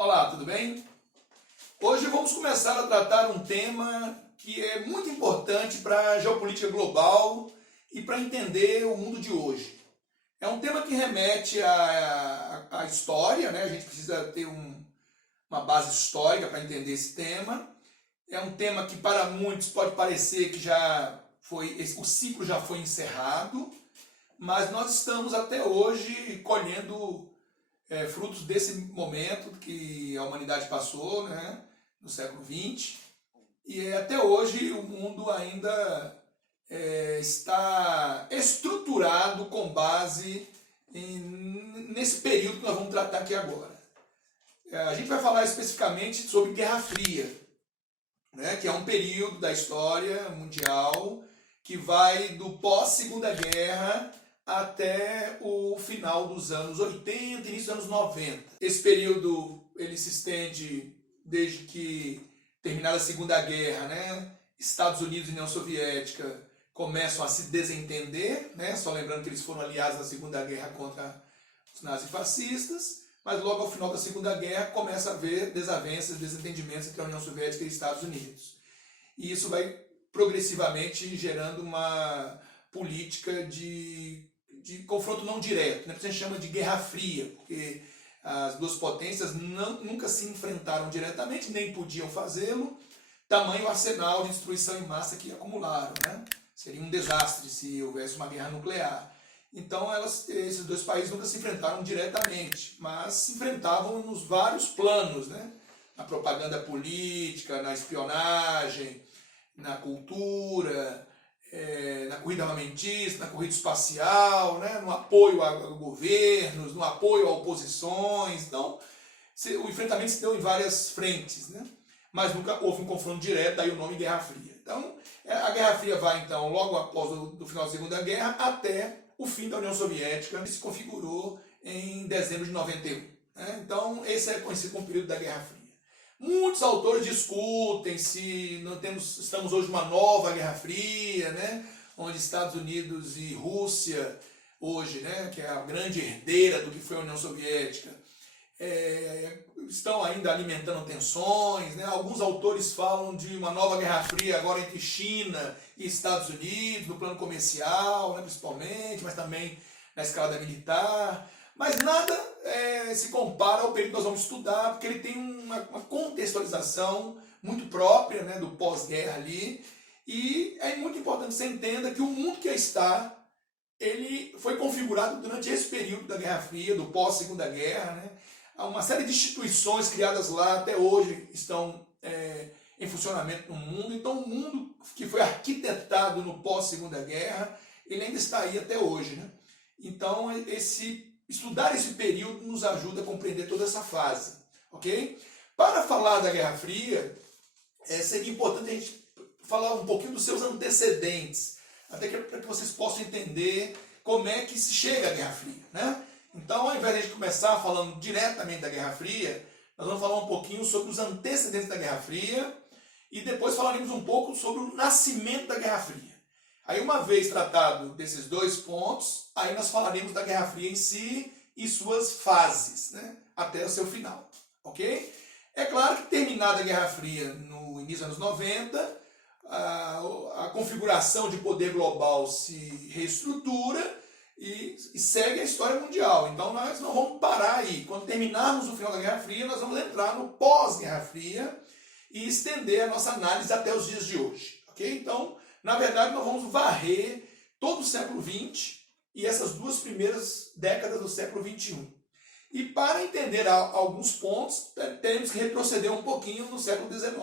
Olá, tudo bem? Hoje vamos começar a tratar um tema que é muito importante para a geopolítica global e para entender o mundo de hoje. É um tema que remete à história, né? A gente precisa ter uma base histórica para entender esse tema. É um tema que para muitos pode parecer que o ciclo já foi encerrado, mas nós estamos até hoje colhendo frutos desse momento que a humanidade passou, né, no século XX, e até hoje o mundo ainda está estruturado com base nesse período que nós vamos tratar aqui agora. A gente vai falar especificamente sobre Guerra Fria, né, que é um período da história mundial que vai do pós-Segunda Guerra até o final dos anos 80, início dos anos 90. Esse período ele se estende desde que, terminada a Segunda Guerra, né, Estados Unidos e União Soviética começam a se desentender, né, só lembrando que eles foram aliados na Segunda Guerra contra os nazifascistas, mas logo ao final da Segunda Guerra começa a haver desavenças, desentendimentos entre a União Soviética e os Estados Unidos. E isso vai progressivamente gerando uma política de confronto não direto, né? A gente chama de Guerra Fria, porque as duas potências nunca se enfrentaram diretamente, nem podiam fazê-lo, tamanho arsenal de destruição em massa que acumularam, né? Seria um desastre se houvesse uma guerra nuclear. Então esses dois países nunca se enfrentaram diretamente, mas se enfrentavam nos vários planos, né? Na propaganda política, na espionagem, na cultura, na corrida armamentista, na corrida espacial, né? No apoio a governos, no apoio a oposições. Então, o enfrentamento se deu em várias frentes, né? Mas nunca houve um confronto direto, daí o nome Guerra Fria. Então, a Guerra Fria vai, então, logo após o final da Segunda Guerra, até o fim da União Soviética, que se configurou em dezembro de 91. Né? Então, esse é conhecido como período da Guerra Fria. Muitos autores discutem se estamos hoje numa nova Guerra Fria, né? Onde Estados Unidos e Rússia, hoje, né? Que é a grande herdeira do que foi a União Soviética, estão ainda alimentando tensões, né? Alguns autores falam de uma nova Guerra Fria agora entre China e Estados Unidos, no plano comercial, né, principalmente, mas também na escalada militar. Mas nada se compara ao período que nós vamos estudar, porque ele tem uma contextualização muito própria, né, do pós-guerra ali, e é muito importante que você entenda que o mundo que está, ele foi configurado durante esse período da Guerra Fria, do pós-Segunda Guerra, né? Uma série de instituições criadas lá até hoje estão em funcionamento no mundo. Então o mundo que foi arquitetado no pós-Segunda Guerra, ele ainda está aí até hoje, né? Então estudar esse período nos ajuda a compreender toda essa fase, ok? Para falar da Guerra Fria, seria importante a gente falar um pouquinho dos seus antecedentes, até para que vocês possam entender como é que se chega à Guerra Fria, né? Então, ao invés de a gente começar falando diretamente da Guerra Fria, nós vamos falar um pouquinho sobre os antecedentes da Guerra Fria e depois falaremos um pouco sobre o nascimento da Guerra Fria. Aí, uma vez tratado desses dois pontos, aí nós falaremos da Guerra Fria em si e suas fases, né, até o seu final, ok? É claro que terminada a Guerra Fria no início dos anos 90, a configuração de poder global se reestrutura e segue a história mundial. Então nós não vamos parar aí. Quando terminarmos o final da Guerra Fria, nós vamos entrar no pós-Guerra Fria e estender a nossa análise até os dias de hoje, ok? Então, na verdade, nós vamos varrer todo o século XX e essas duas primeiras décadas do século XXI. E para entender alguns pontos, teremos que retroceder um pouquinho no século XIX,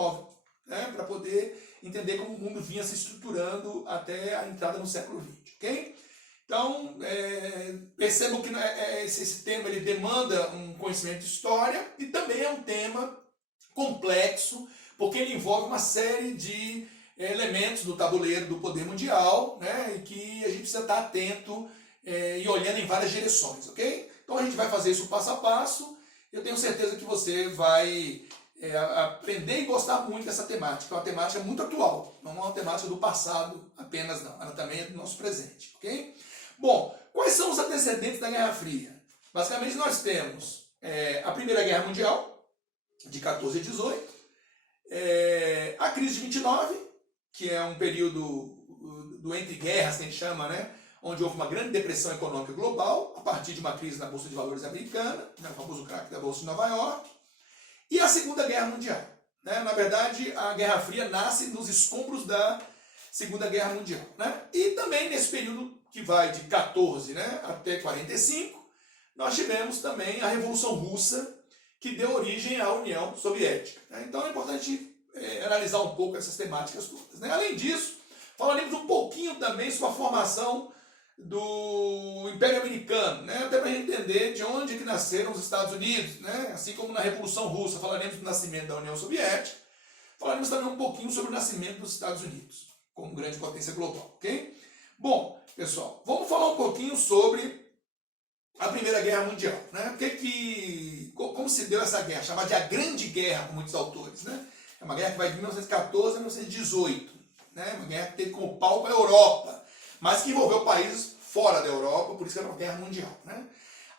né, para poder entender como o mundo vinha se estruturando até a entrada no século XX, ok? Então, percebam que esse tema ele demanda um conhecimento de história e também é um tema complexo, porque ele envolve uma série de elementos do tabuleiro do poder mundial, né, e que a gente precisa estar atento e olhando em várias direções, ok? Então a gente vai fazer isso passo a passo. Eu tenho certeza que você vai aprender e gostar muito dessa temática. É uma temática muito atual, não é uma temática do passado apenas não, ela também é do nosso presente, ok? Bom, quais são os antecedentes da Guerra Fria? Basicamente nós temos a Primeira Guerra Mundial, de 14 a 18, a crise de 29, que é um período do entre guerras, que a gente chama, né? Onde houve uma grande depressão econômica global, a partir de uma crise na Bolsa de Valores americana, né, o famoso crack da Bolsa de Nova York, e a Segunda Guerra Mundial. Né? Na verdade, a Guerra Fria nasce nos escombros da Segunda Guerra Mundial. Né? E também nesse período que vai de 14, né, até 45, nós tivemos também a Revolução Russa, que deu origem à União Soviética. Né? Então é importante analisar um pouco essas temáticas todas. Né? Além disso, falaremos um pouquinho também sobre a formação do Império Americano, né? Até para a gente entender de onde que nasceram os Estados Unidos, né? Assim como na Revolução Russa falaremos do nascimento da União Soviética, falaremos também um pouquinho sobre o nascimento dos Estados Unidos, como grande potência global, ok? Bom, pessoal, vamos falar um pouquinho sobre a Primeira Guerra Mundial, né? Como se deu essa guerra, chamada de a Grande Guerra, por muitos autores, né? É uma guerra que vai de 1914 a 1918, né? Uma guerra que teve como palco a Europa, mas que envolveu países fora da Europa, por isso que era uma guerra mundial. Né?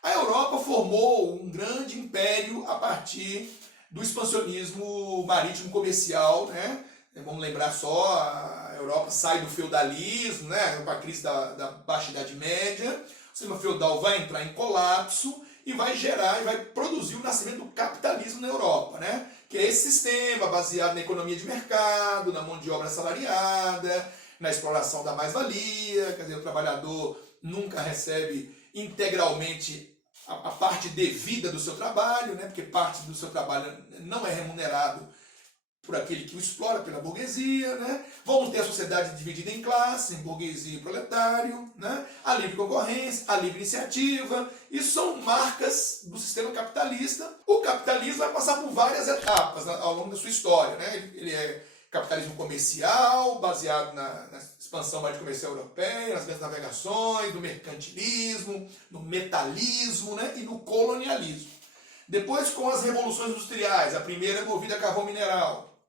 A Europa formou um grande império a partir do expansionismo marítimo comercial. Né? Vamos lembrar só, a Europa sai do feudalismo, né? Com a crise da Baixa Idade Média, o sistema feudal vai entrar em colapso e vai gerar e vai produzir o nascimento do capitalismo na Europa, né? Que é esse sistema baseado na economia de mercado, na mão de obra assalariada, na exploração da mais-valia, quer dizer, o trabalhador nunca recebe integralmente a parte devida do seu trabalho, né? Porque parte do seu trabalho não é remunerado por aquele que o explora, pela burguesia. Né? Vamos ter a sociedade dividida em classes, em burguesia e proletário, né? A livre concorrência, a livre iniciativa. Isso são marcas do sistema capitalista. O capitalismo vai passar por várias etapas ao longo da sua história. Né? Ele é capitalismo comercial, baseado na expansão marítimo comercial europeia, nas grandes navegações, no mercantilismo, no metalismo, né? E no colonialismo. Depois, com as revoluções industriais, a primeira movida a carvão mineral,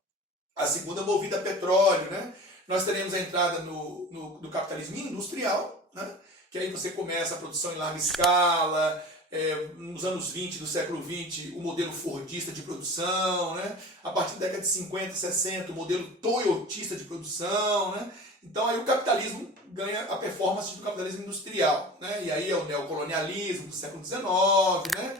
a segunda movida a petróleo, né? Nós teremos a entrada do capitalismo industrial, né? Que aí você começa a produção em larga escala. Nos anos 20 do século 20, o modelo fordista de produção, né? A partir da década de 50, 60, o modelo toyotista de produção, né? Então aí o capitalismo ganha a performance do capitalismo industrial, né? E aí é o neocolonialismo do século XIX, né?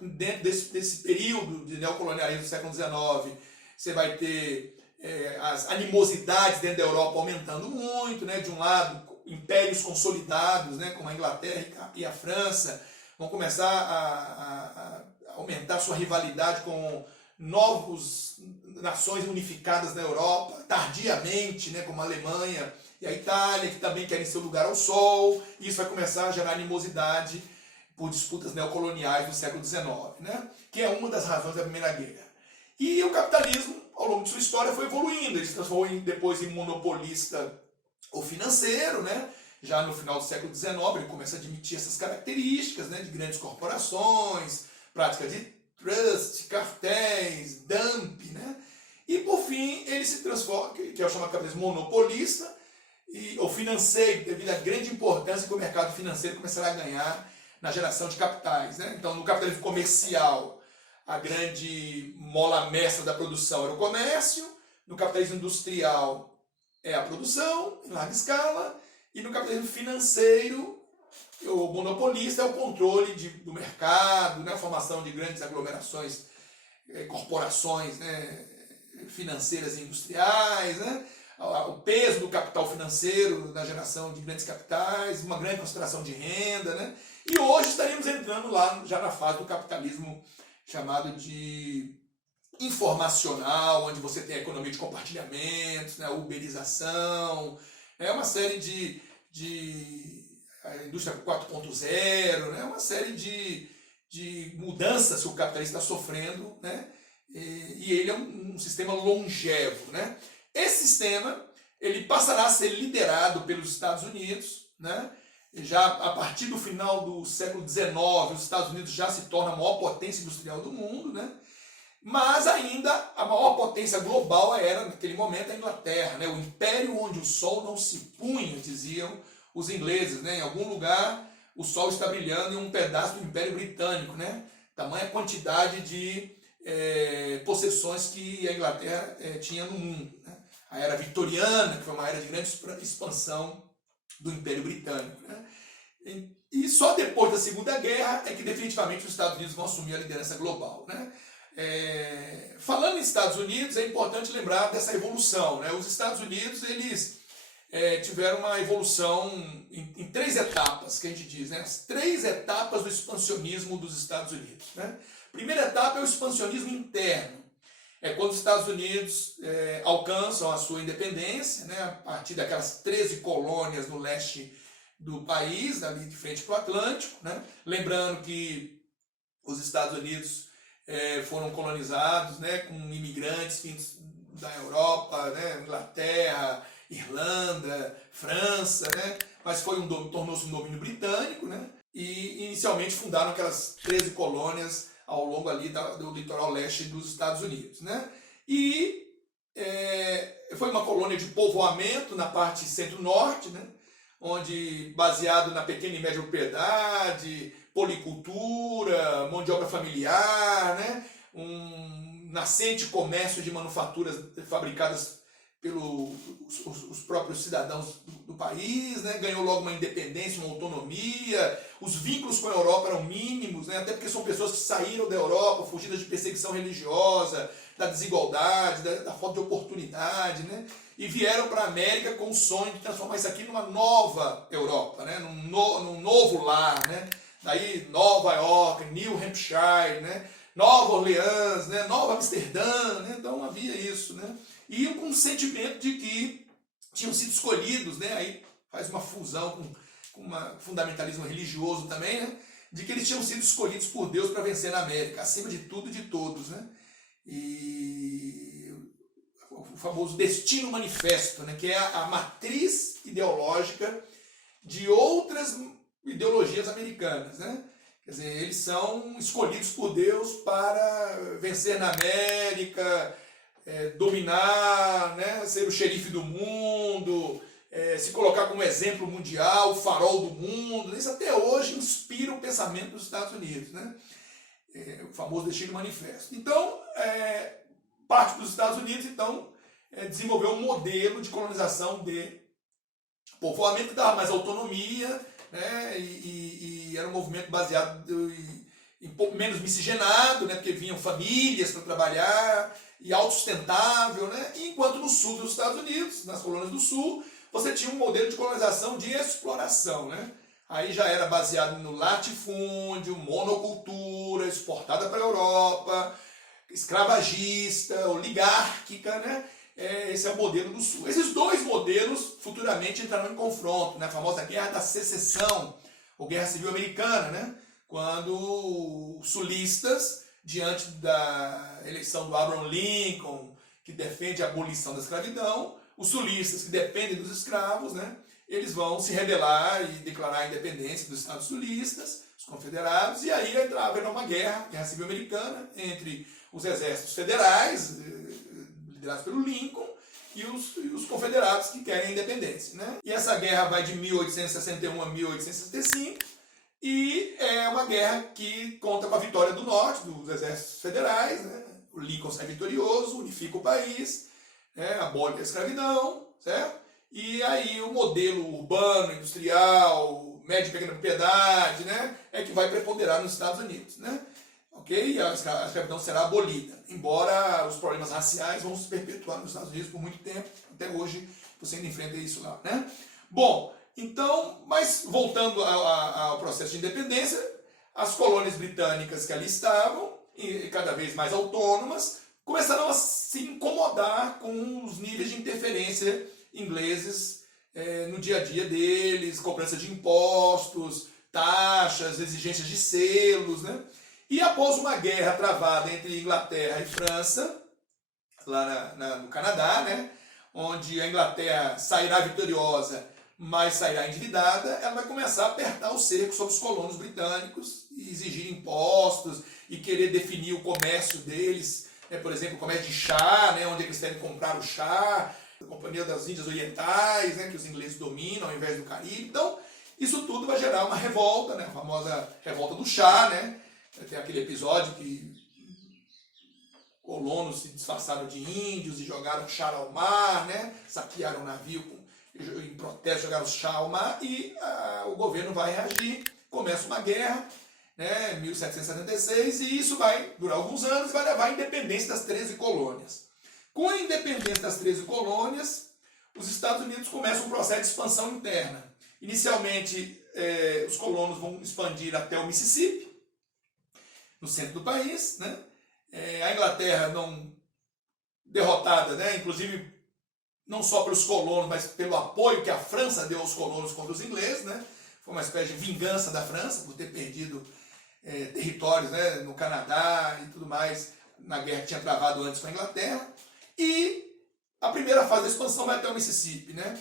Dentro desse período de neocolonialismo do século XIX, você vai ter as animosidades dentro da Europa aumentando muito, né? De um lado, impérios consolidados, né, como a Inglaterra e a França, vão começar a aumentar sua rivalidade com novas nações unificadas na Europa, tardiamente, né, como a Alemanha e a Itália, que também querem seu lugar ao sol. E isso vai começar a gerar animosidade por disputas neocoloniais do século XIX, né, que é uma das razões da Primeira Guerra. E o capitalismo, ao longo de sua história, foi evoluindo. Ele se transformou depois em monopolista ou financeiro, né? Já no final do século XIX ele começa a admitir essas características, né? De grandes corporações, prática de trust, cartéis, dump, né? E por fim ele se transforma, que é o chamado capitalismo monopolista ou financeiro, devido à grande importância que o mercado financeiro começará a ganhar na geração de capitais, né? Então no capitalismo comercial a grande mola mestra da produção era o comércio, no capitalismo industrial é a produção em larga escala, e no capitalismo financeiro, o monopolista é o controle do mercado, né? A formação de grandes aglomerações, corporações, né? Financeiras e industriais, né? O peso do capital financeiro na geração de grandes capitais, uma grande concentração de renda. Né? E hoje estaríamos entrando lá já na fase do capitalismo chamado de informacional, onde você tem a economia de compartilhamentos, né, a uberização, uma série a indústria 4.0, né, uma série de mudanças que o capitalista está sofrendo, né, e ele é um sistema longevo. Né. Esse sistema ele passará a ser liderado pelos Estados Unidos, né, já a partir do final do século XIX, os Estados Unidos já se torna a maior potência industrial do mundo, né? Mas ainda a maior potência global era, naquele momento, a Inglaterra, né? O império onde o sol não se punha, diziam os ingleses. Né? Em algum lugar o sol está brilhando em um pedaço do Império Britânico. Né? Tamanha quantidade de possessões que a Inglaterra tinha no mundo, né? A era vitoriana, que foi uma era de grande expansão do Império Britânico, né? E só depois da Segunda Guerra é que definitivamente os Estados Unidos vão assumir a liderança global, né? Falando em Estados Unidos, é importante lembrar dessa evolução, né? Os Estados Unidos, eles tiveram uma evolução em 3 etapas, que a gente diz, né? As 3 etapas do expansionismo dos Estados Unidos, né? Primeira etapa é o expansionismo interno. É quando os Estados Unidos alcançam a sua independência, né? A partir daquelas 13 colônias no leste do país, ali de frente para o Atlântico, né? Lembrando que os Estados Unidos foram colonizados, né, com imigrantes vindos da Europa, né, Inglaterra, Irlanda, França, né, mas tornou-se um domínio britânico, né, e inicialmente fundaram aquelas 13 colônias ao longo ali do litoral leste dos Estados Unidos, né, e foi uma colônia de povoamento na parte centro-norte, né, onde, baseado na pequena e média propriedade, policultura, mão de obra familiar, né? Um nascente comércio de manufaturas fabricadas pelos os próprios cidadãos do país, né? Ganhou logo uma independência, uma autonomia, os vínculos com a Europa eram mínimos, né? Até porque são pessoas que saíram da Europa, fugidas de perseguição religiosa, da desigualdade, da falta de oportunidade, né? E vieram para a América com o sonho de transformar isso aqui numa nova Europa, né? num novo lar, né? Daí Nova York, New Hampshire, né? Nova Orleans, né? Nova Amsterdã, né? Então havia isso, né? E com um sentimento de que tinham sido escolhidos, né? Aí faz uma fusão com um fundamentalismo religioso também, né? De que eles tinham sido escolhidos por Deus para vencer na América, acima de tudo e de todos, né? E o famoso Destino Manifesto, né? Que é a matriz ideológica de outras ideologias americanas, né? Quer dizer, eles são escolhidos por Deus para vencer na América, dominar, né? Ser o xerife do mundo, se colocar como exemplo mundial, o farol do mundo. Isso até hoje inspira o pensamento dos Estados Unidos, né? O famoso Destino Manifesto. Então, parte dos Estados Unidos, então, desenvolveu um modelo de colonização de povoamento que dava mais autonomia, né? E era um movimento baseado em pouco menos miscigenado, né? Porque vinham famílias para trabalhar, e autossustentável, né? Enquanto no sul dos Estados Unidos, nas colônias do sul, você tinha um modelo de colonização de exploração, né? Aí já era baseado no latifúndio, monocultura, exportada para a Europa, escravagista, oligárquica, né? Esse é o modelo do Sul. Esses 2 modelos futuramente entrarão em confronto, né? A famosa Guerra da Secessão, ou Guerra Civil Americana, né? Quando os sulistas, diante da eleição do Abraham Lincoln, que defende a abolição da escravidão, os sulistas, que dependem dos escravos, né? Eles vão se rebelar e declarar a independência dos Estados sulistas, os confederados, e aí haverá uma Guerra Civil Americana, entre os exércitos federais, liderados pelo Lincoln, e os confederados que querem a independência, né? E essa guerra vai de 1861 a 1865, e é uma guerra que conta com a vitória do norte, dos exércitos federais, né? O Lincoln sai vitorioso, unifica o país, né? Abole a escravidão, certo? E aí o modelo urbano, industrial, médio e pequena propriedade, né? É que vai preponderar nos Estados Unidos, né? Ok? E a escravidão será abolida, embora os problemas raciais vão se perpetuar nos Estados Unidos por muito tempo, até hoje você ainda enfrenta isso lá, né? Bom, então, mas voltando ao processo de independência, as colônias britânicas que ali estavam, e cada vez mais autônomas, começaram a se incomodar com os níveis de interferência ingleses no dia a dia deles, cobrança de impostos, taxas, exigências de selos, né? E após uma guerra travada entre Inglaterra e França, lá no Canadá, né? Onde a Inglaterra sairá vitoriosa, mas sairá endividada, ela vai começar a apertar o cerco sobre os colonos britânicos e exigir impostos e querer definir o comércio deles, né? Por exemplo, o comércio de chá, né? Onde eles querem comprar o chá, a Companhia das Índias Orientais, né? Que os ingleses dominam ao invés do Caribe. Então, isso tudo vai gerar uma revolta, né? A famosa revolta do chá, né? Tem aquele episódio que colonos se disfarçaram de índios e jogaram chá ao mar, né? Saquearam o navio em protesto, jogaram chá ao mar e o governo vai reagir, começa uma guerra, né, 1776, e isso vai durar alguns anos e vai levar à independência das 13 colônias. Com a independência das 13 colônias, os Estados Unidos começam um processo de expansão interna. Inicialmente, os colonos vão expandir até o Mississippi, no centro do país, né? A Inglaterra não derrotada, né? Inclusive não só pelos colonos, mas pelo apoio que a França deu aos colonos contra os ingleses, né? Foi uma espécie de vingança da França por ter perdido territórios, né, no Canadá e tudo mais, na guerra que tinha travado antes com a Inglaterra. E a primeira fase da expansão vai até o Mississippi, né?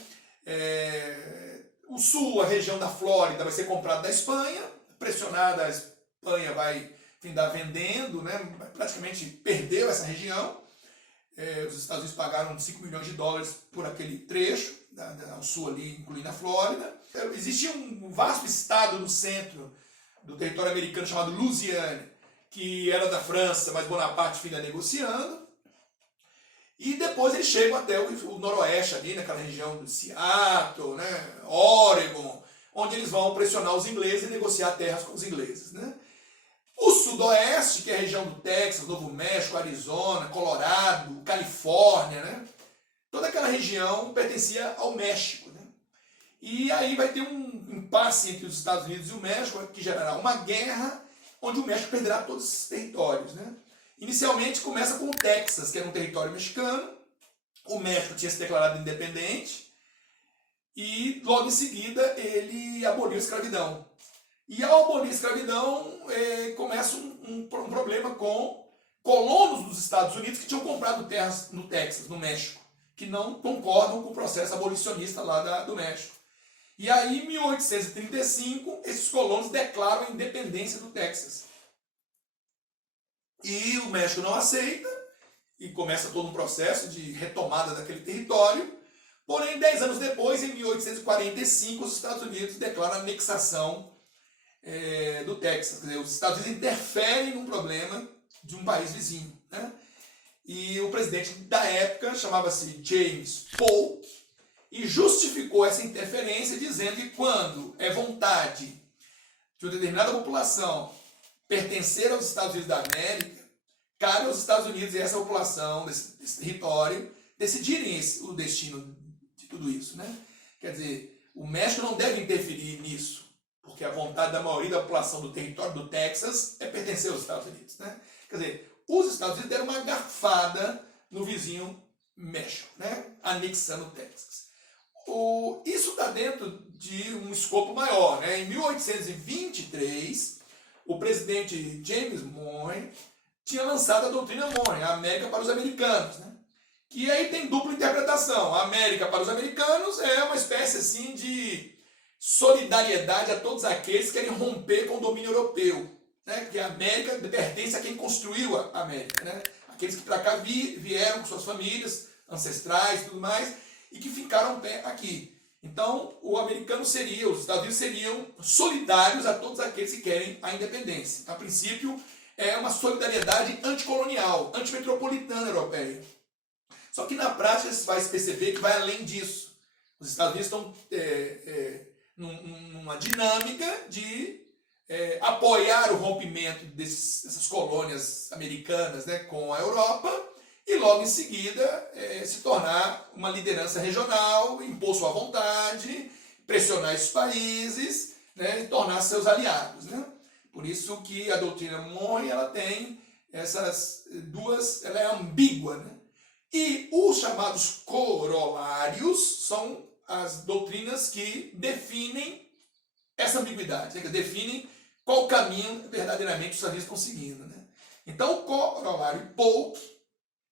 O sul, a região da Flórida, vai ser comprado da Espanha, pressionada, a Espanha vai findar vendendo, né? Praticamente perdeu essa região. Os Estados Unidos pagaram 5 milhões de dólares por aquele trecho, ao sul ali, incluindo a Flórida. Existia um vasto estado no centro do território americano chamado Louisiana, que era da França, mas Bonaparte fica negociando. E depois eles chegam até o noroeste ali, naquela região de Seattle, né, Oregon, onde eles vão pressionar os ingleses e negociar terras com os ingleses, né? O sudoeste, que é a região do Texas, Novo México, Arizona, Colorado, Califórnia, né? Toda aquela região pertencia ao México, né? E aí vai ter um impasse entre os Estados Unidos e o México, que gerará uma guerra onde o México perderá todos esses territórios, né? Inicialmente começa com o Texas, que era um território mexicano. O México tinha se declarado independente e logo em seguida ele aboliu a escravidão. E ao abolir a escravidão, começa um problema com colonos dos Estados Unidos que tinham comprado terras no Texas, no México, que não concordam com o processo abolicionista lá do México. E aí, em 1835, esses colonos declaram a independência do Texas. E o México não aceita, e começa todo um processo de retomada daquele território. Porém, 10 anos depois, em 1845, os Estados Unidos declaram a anexação do Texas. Quer dizer, os Estados Unidos interferem num problema de um país vizinho, né? E o presidente da época chamava-se James Polk e justificou essa interferência dizendo que quando é vontade de uma determinada população pertencer aos Estados Unidos da América, cabe aos Estados Unidos e essa população desse território decidirem o destino de tudo isso, né? Quer dizer, o México não deve interferir nisso, porque a vontade da maioria da população do território do Texas é pertencer aos Estados Unidos, né? Quer dizer, os Estados Unidos deram uma garfada no vizinho México, né? Anexando o Texas. Isso está dentro de um escopo maior, né? Em 1823, o presidente James Monroe tinha lançado a doutrina Monroe, a América para os americanos, né? Que aí tem dupla interpretação. A América para os americanos é uma espécie assim de solidariedade a todos aqueles que querem romper com o domínio europeu, né? Porque a América pertence a quem construiu a América, né? Aqueles que para cá vieram com suas famílias ancestrais e tudo mais, e que ficaram aqui. Então, os Estados Unidos seriam solidários a todos aqueles que querem a independência. A princípio, é uma solidariedade anticolonial, antimetropolitana europeia. Só que na prática você vai perceber que vai além disso. Os Estados Unidos estão numa dinâmica de apoiar o rompimento dessas colônias americanas, né, com a Europa e logo em seguida se tornar uma liderança regional, impor sua vontade, pressionar esses países, né, e tornar seus aliados, né? Por isso que a doutrina Monroe ela tem essas duas, ela é ambígua, né? E os chamados corolários são as doutrinas que definem essa ambiguidade, né? Que definem qual caminho verdadeiramente os Estados Unidos estão seguindo, né? Então o corolário Polk,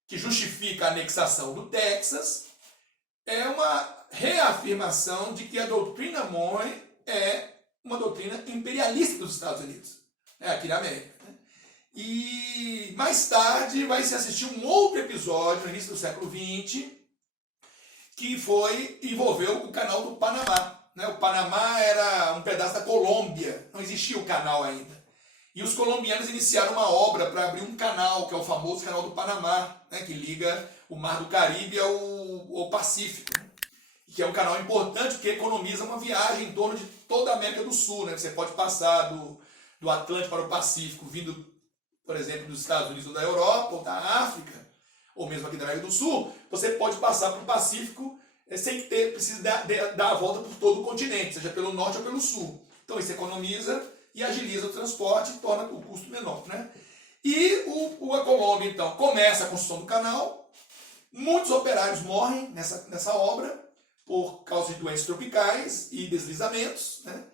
que justifica a anexação do Texas, é uma reafirmação de que a doutrina Monroe é uma doutrina imperialista dos Estados Unidos, né, aqui na América, né? E mais tarde vai se assistir um outro episódio, no início do século XX, que envolveu o canal do Panamá, né? O Panamá era um pedaço da Colômbia, não existia o canal ainda. E os colombianos iniciaram uma obra para abrir um canal, que é o famoso Canal do Panamá, né, que liga o Mar do Caribe ao Pacífico, né, que é um canal importante porque economiza uma viagem em torno de toda a América do Sul. Né? Você pode passar do Atlântico para o Pacífico, vindo, por exemplo, dos Estados Unidos ou da Europa, ou da África, ou mesmo aqui da América do Sul. Você pode passar para o Pacífico sem ter, precisa dar a volta por todo o continente, seja pelo norte ou pelo sul. Então isso economiza e agiliza o transporte e torna o custo menor. Né? E a Colômbia, então, começa a construção do canal. Muitos operários morrem nessa obra por causa de doenças tropicais e deslizamentos. Né?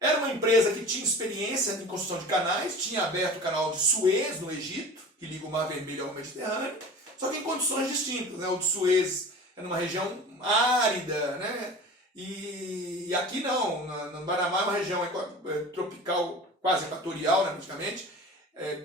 Era uma empresa que tinha experiência em construção de canais, tinha aberto o canal de Suez, no Egito, que liga o Mar Vermelho ao Mediterrâneo, só que em condições distintas. Né? O de Suez é numa região árida, né? E aqui não, no Panamá é uma região tropical, quase equatorial, né, praticamente,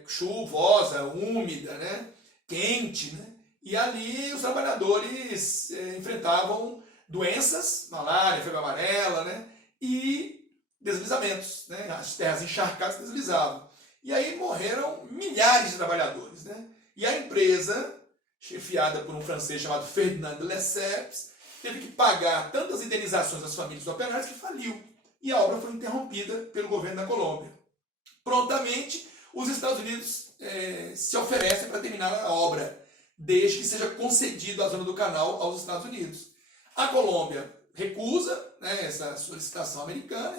chuvosa, úmida, né, quente, né, e ali os trabalhadores enfrentavam doenças, malária, febre amarela, né, e deslizamentos, né, as terras encharcadas deslizavam. E aí morreram milhares de trabalhadores, né, e a empresa, chefiada por um francês chamado Ferdinand de Lesseps, teve que pagar tantas indenizações às famílias dos operários que faliu. E a obra foi interrompida pelo governo da Colômbia. Prontamente, os Estados Unidos se oferecem para terminar a obra, desde que seja concedido a zona do canal aos Estados Unidos. A Colômbia recusa, né, essa solicitação americana,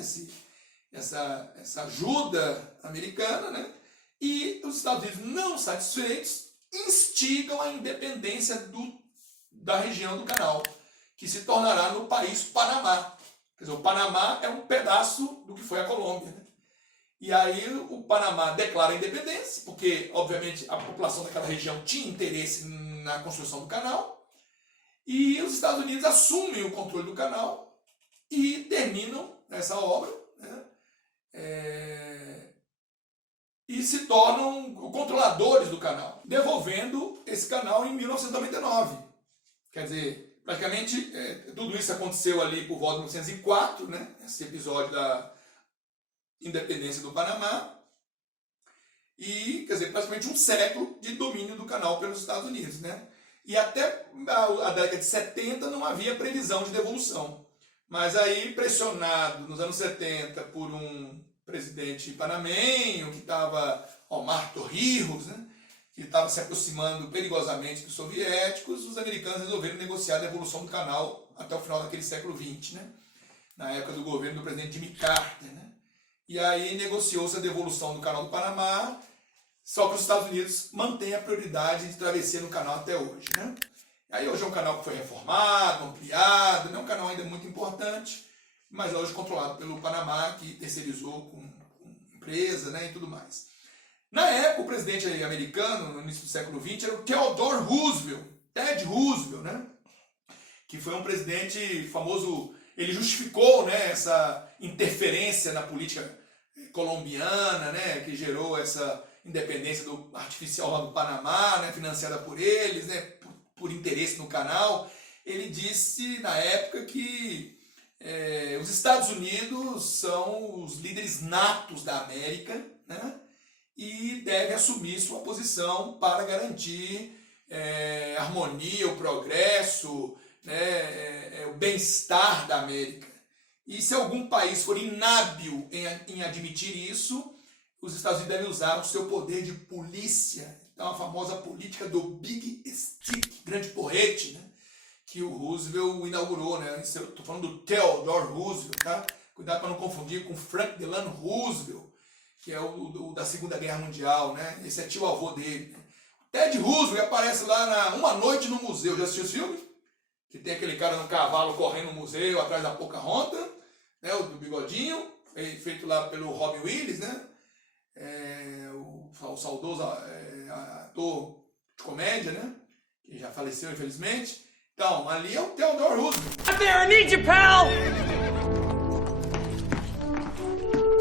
essa ajuda americana, né, e os Estados Unidos, não satisfeitos, instigam a independência da região do canal, que se tornará no país Panamá. Quer dizer, o Panamá é um pedaço do que foi a Colômbia. Né? E aí o Panamá declara a independência, porque, obviamente, a população daquela região tinha interesse na construção do canal, e os Estados Unidos assumem o controle do canal e terminam essa obra, né? E se tornam controladores do canal, devolvendo esse canal em 1999. Quer dizer, praticamente tudo isso aconteceu ali por volta de 1904, né? Esse episódio da independência do Panamá. E, quer dizer, praticamente um século de domínio do canal pelos Estados Unidos, né? E até a década de 70 não havia previsão de devolução. Mas aí, pressionado nos anos 70 por um presidente panamenho, que estava, Omar Torrijos, né, que estava se aproximando perigosamente dos soviéticos, os americanos resolveram negociar a devolução do canal até o final daquele século XX, né, na época do governo do presidente Jimmy Carter. Né, e aí negociou-se a devolução do canal do Panamá, só que os Estados Unidos mantêm a prioridade de travessia no canal até hoje. Né. Aí hoje é um canal que foi reformado, ampliado, não é um canal ainda muito importante, mas hoje controlado pelo Panamá, que terceirizou com empresa, né, e tudo mais. Na época, o presidente americano, no início do século XX, era o Theodore Roosevelt, Ted Roosevelt, né, que foi um presidente famoso. Ele justificou, né, essa interferência na política colombiana, né, que gerou essa independência artificial lá do Panamá, né, financiada por eles, né, por interesse no canal. Ele disse, na época, que os Estados Unidos são os líderes natos da América, né? E deve assumir sua posição para garantir a harmonia, o progresso, né? O bem-estar da América. E se algum país for inábil em admitir isso, os Estados Unidos devem usar o seu poder de polícia. Então, a famosa política do Big Stick, grande porrete, né? Que o Roosevelt inaugurou, né? Estou falando do Theodore Roosevelt, tá? Cuidado para não confundir com Frank Delano Roosevelt, que é o da Segunda Guerra Mundial, né? Esse é tio-avô dele. Né? Ted Roosevelt aparece lá Uma Noite no Museu. Já assistiu esse filme? Que tem aquele cara no cavalo correndo no museu atrás da Pocahontas, né? O do bigodinho, feito lá pelo Robin Williams, né? O saudoso ator de comédia, né? Que já faleceu, infelizmente. Então, ali é o Theodore Roosevelt. Up there, I need you, pal!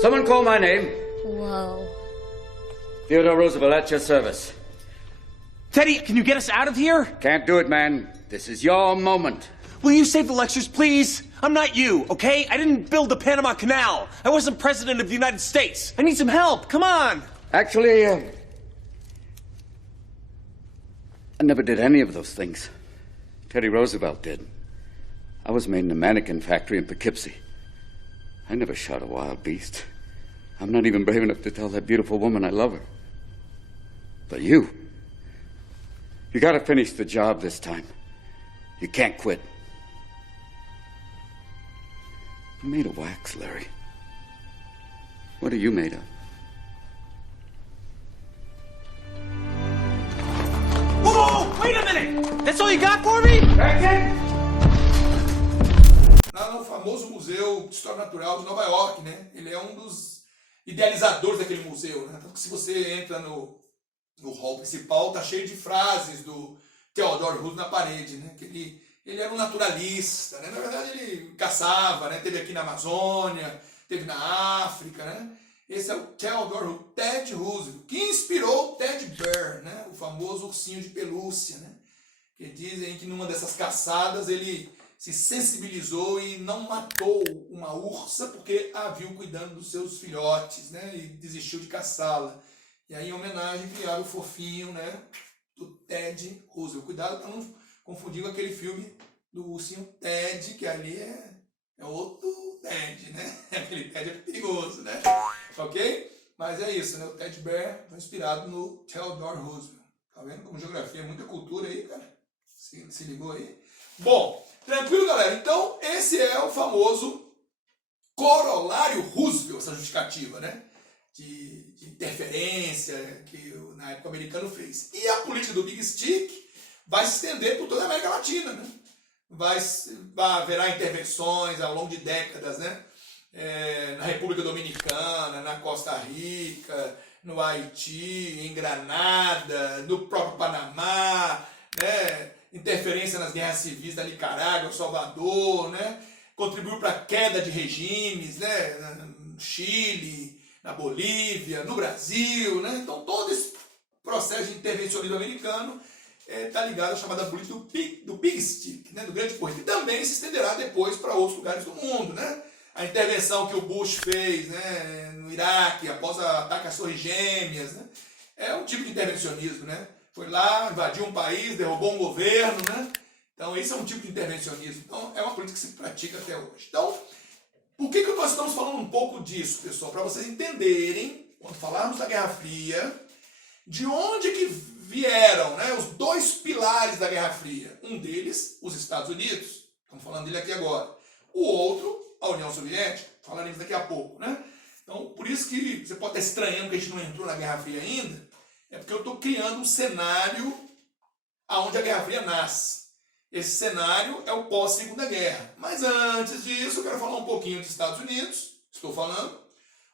Someone call my name. Whoa. Theodore Roosevelt, at your service. Teddy, can you get us out of here? Can't do it, man. This is your moment. Will you save the lectures, please? I'm not you, okay? I didn't build the Panama Canal. I wasn't president of the United States. I need some help. Come on. Actually, I never did any of those things. Teddy Roosevelt did. I was made in a mannequin factory in Poughkeepsie. I never shot a wild beast. I'm not even brave enough to tell that beautiful woman I love her. But you gotta finish the job this time. You can't quit. I'm made of wax, Larry. What are you made of? Whoa, wait a minute! That's all you got for me? No famoso Museu de História Natural de Nova York, né? Ele é um dos idealizadores daquele museu, né? Tanto que se você entra no hall principal, tá cheio de frases do Theodore Roosevelt na parede, né? Que ele era um naturalista, né? Na verdade ele caçava, né? Teve aqui na Amazônia, teve na África, né? Esse é o Theodore Ted Roosevelt, que inspirou o Teddy Bear, né? O famoso ursinho de pelúcia, né? Que dizem que numa dessas caçadas ele se sensibilizou e não matou uma ursa porque a viu cuidando dos seus filhotes, né? E desistiu de caçá-la. E aí, em homenagem, criaram o fofinho, né? Do Ted Roosevelt. Cuidado para não confundir com aquele filme do ursinho Ted, que ali é outro Ted, né? Aquele Ted é perigoso, né? Ok? Mas é isso, né? O Teddy Bear foi inspirado no Theodore Roosevelt. Tá vendo como geografia é muita cultura aí, cara? Se ligou aí? Bom, tranquilo, galera? Então, esse é o famoso corolário Roosevelt, essa justificativa, né? De interferência que na época o americano fez. E a política do Big Stick vai se estender por toda a América Latina, né? Haverá intervenções ao longo de décadas, né? Na República Dominicana, na Costa Rica, no Haiti, em Granada, no próprio Panamá, né? Interferência nas guerras civis da Nicarágua, Salvador, né? Contribuiu para a queda de regimes, né? No Chile, na Bolívia, no Brasil, né? Então todo esse processo de intervencionismo americano está ligado à chamada política do Big Stick, né? Do grande porrete, que também se estenderá depois para outros lugares do mundo, né? A intervenção que o Bush fez, né, no Iraque, após o ataque às Torres Gêmeas, né? É um tipo de intervencionismo, né? Foi lá, invadiu um país, derrubou um governo, né? Então, esse é um tipo de intervencionismo. Então, é uma política que se pratica até hoje. Então, por que nós estamos falando um pouco disso, pessoal? Para vocês entenderem, quando falarmos da Guerra Fria, de onde que vieram, né, os dois pilares da Guerra Fria. Um deles, os Estados Unidos. Estamos falando dele aqui agora. O outro, a União Soviética. Falaremos daqui a pouco, né? Então, por isso que você pode estar estranhando que a gente não entrou na Guerra Fria ainda. É porque eu estou criando um cenário onde a Guerra Fria nasce. Esse cenário é o pós-Segunda Guerra. Mas antes disso, eu quero falar um pouquinho dos Estados Unidos, estou falando,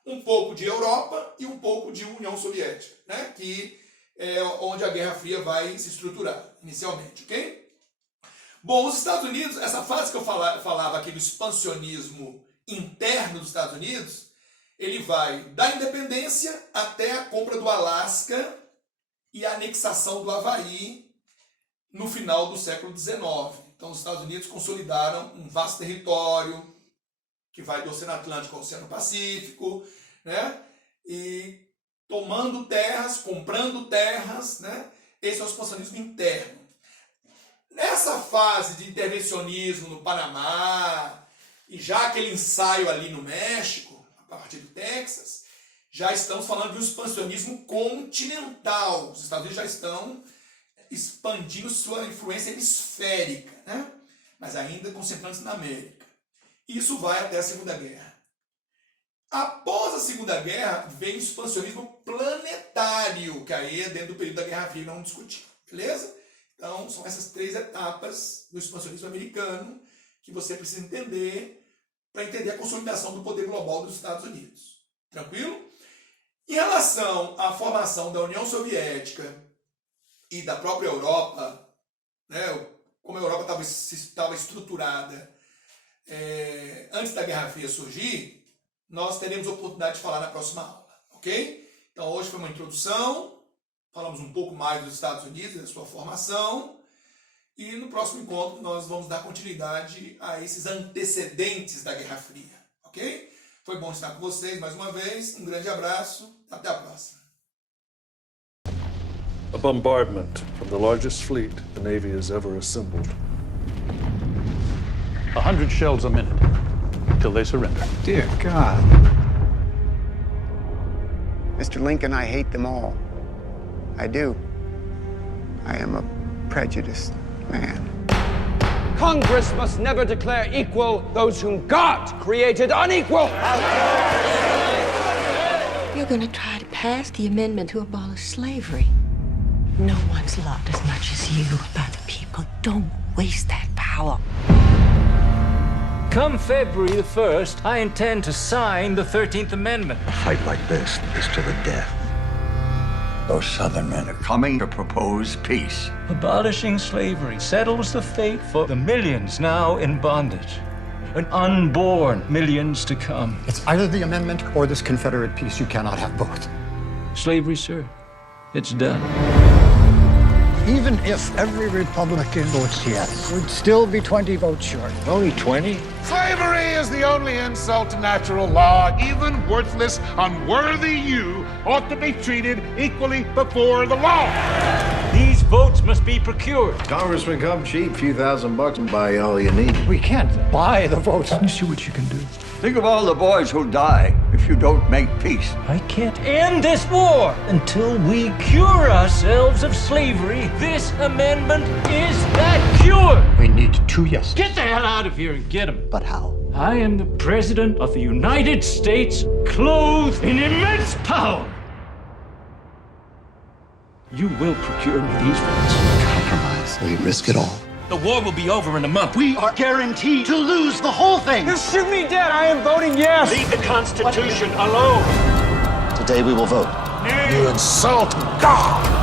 um pouco de Europa e um pouco de União Soviética, né? Que é onde a Guerra Fria vai se estruturar inicialmente, ok? Bom, os Estados Unidos, essa fase que eu falava aqui do expansionismo interno dos Estados Unidos, ele vai da independência até a compra do Alasca e a anexação do Havaí no final do século XIX. Então, os Estados Unidos consolidaram um vasto território que vai do Oceano Atlântico ao Oceano Pacífico, né? E tomando terras, comprando terras, né? Esse é o expansionismo interno. Nessa fase de intervencionismo no Panamá e já aquele ensaio ali no México, a partir do Texas, já estamos falando de um expansionismo continental. Os Estados Unidos já estão expandindo sua influência hemisférica, né? Mas ainda concentrando-se na América. Isso vai até a Segunda Guerra. Após a Segunda Guerra, vem o expansionismo planetário, que aí é dentro do período da Guerra Fria, não discutir, beleza? Então, são essas três etapas do expansionismo americano que você precisa entender para entender a consolidação do poder global dos Estados Unidos. Tranquilo? Em relação à formação da União Soviética e da própria Europa, né, como a Europa estava estruturada antes da Guerra Fria surgir, nós teremos a oportunidade de falar na próxima aula, ok? Então hoje foi uma introdução, falamos um pouco mais dos Estados Unidos, da sua formação, E no próximo encontro nós vamos dar continuidade a esses antecedentes da Guerra Fria, ok? Foi bom estar com vocês mais uma vez, um grande abraço, até a próxima. A bombardment from the largest fleet the Navy has ever assembled. 100 shells a minute, till they surrender. Dear God. Mr. Lincoln, I hate them all. I do. I am a prejudiced man. Congress must never declare equal those whom God created unequal. You're going to try to pass the amendment to abolish slavery. No one's loved as much as you by the people. Don't waste that power. Come February the 1st, I intend to sign the 13th Amendment. A fight like this is to the death. Those Southern men are coming to propose peace. Abolishing slavery settles the fate for the millions now in bondage. And unborn millions to come. It's either the amendment or this Confederate peace. You cannot have both. Slavery, sir. It's done. Even if every Republican votes yes, we'd still be 20 votes short. Only 20? Slavery is the only insult to natural law. Even worthless, unworthy you ought to be treated equally before the law. These votes must be procured. Congressman, come cheap, few $1,000 and buy all you need. We can't buy the votes. Let me see what you can do. Think of all the boys who'll die if you don't make peace. I can't end this war until we cure ourselves of slavery. This amendment is that cure. We need 2 yeses. Get the hell out of here and get him. But how? I am the President of the United States, clothed in immense power. You will procure me these votes. Compromise. We risk it all. The war will be over in a month. We are guaranteed to lose the whole thing. You shoot me dead. I am voting yes. Leave the Constitution alone. Today we will vote. You insult God.